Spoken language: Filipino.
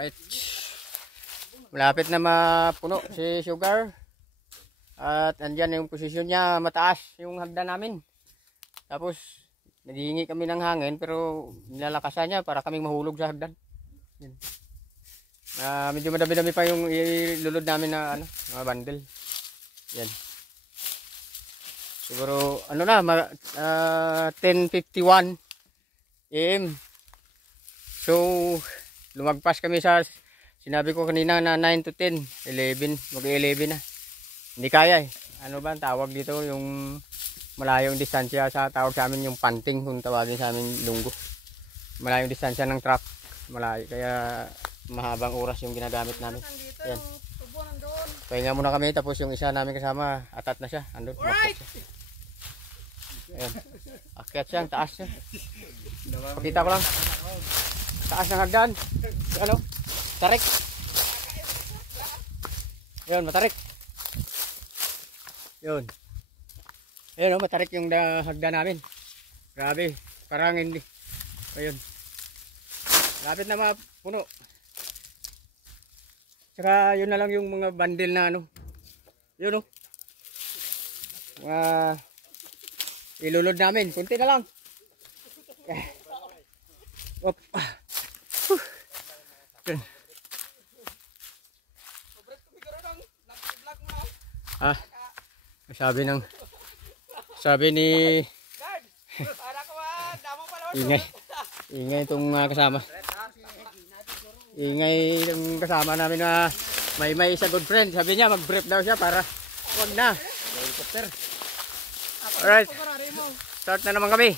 Right. Malapit na mapuno si Sugar. At andyan yung posisyon niya, mataas yung hagdan namin. Tapos naghihingi kami ng hangin pero nilalakasan niya para kaming mahulog sa hagdan. Yan. Medyo madami-dami pa yung ilulod namin na mga bundle. Yan. Siguro ano na 10:51 AM. So lumagpas kami sa sinabi ko kanina na 9 to 10, 11, mag-11 na. Hindi kaya eh. Ano ba ang tawag dito, yung malayong distansya sa tawag sa amin yung panting, kung tawagin sa amin lunggo. Malayong distansya ng truck, malayo, kaya mahabang oras yung ginagamit namin. Yan. Pahinga muna kami, tapos yung isa namin kasama, atat na siya. Andun, right. Ayan. Akyat siya, taas siya. Pakita ko lang. Taas ng hagdan. Ano? Tarik. Yun, matarik. Yun. Ayun, matarik yung hagdan namin. Grabe, parang hindi. Ayun. Lapit na mapuno. Saka yun na lang yung mga bundle na yun ilulod namin. Kunti na lang. Op. Yun. Sabi ni ingay itong kasama. Ingay itong kasama namin na may isa good friend. Sabi niya mag-brief daw siya para wag na. Helicopter. Alright. Start na naman kami.